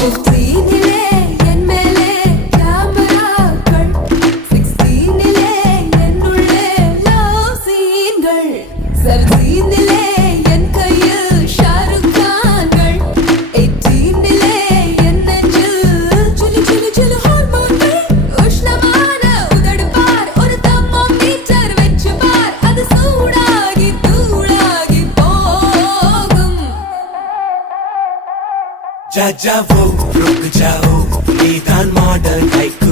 15-லே என் மேலே கேமராக்கள், 16-லே என்னுள்ளே லவ் சீன்கள், 17-லே என் கையில் ஷாருக் கான்கள், 18-லே என் நெஞ்சில் சிலு சிலு சிலு ஹார்மோன்கள். உஷ்ணமான உதடு பார், ஒரு தெர்மோமீட்டர் வெச்சு பார், அது சூடாகி தூளாகி போகும். जा जाओ रुक जाओ नीदान मॉडर्न हाइकू